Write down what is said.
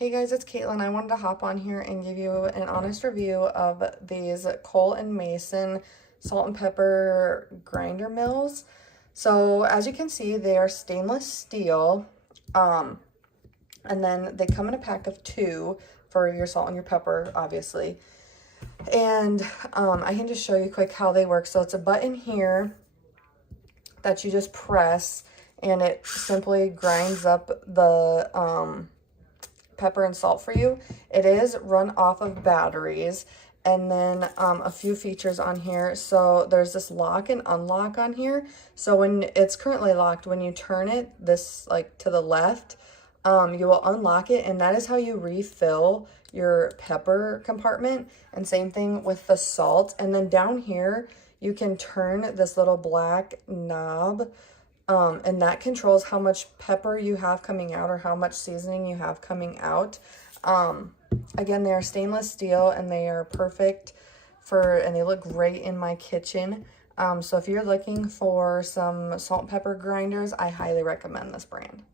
Hey guys, it's Caitlin. I wanted to hop on here and give you an honest review of these Cole & Mason salt and pepper grinder mills. So as you can see, they are stainless steel. And then they come in a pack of 2 for your salt and your pepper, obviously. And I can just show you quick how they work. So it's a button here that you just press and it simply grinds up the pepper and salt for you. It is run off of batteries. And then a few features on here. So there's this lock and unlock on here. So when it's currently locked, when you turn it this like to the left, you will unlock it, and that is how you refill your pepper compartment. And same thing with the salt. And then down here you can turn this little black knob, and that controls how much pepper you have coming out or how much seasoning you have coming out. Again, they are stainless steel and they are perfect and they look great in my kitchen. So if you're looking for some salt and pepper grinders, I highly recommend this brand.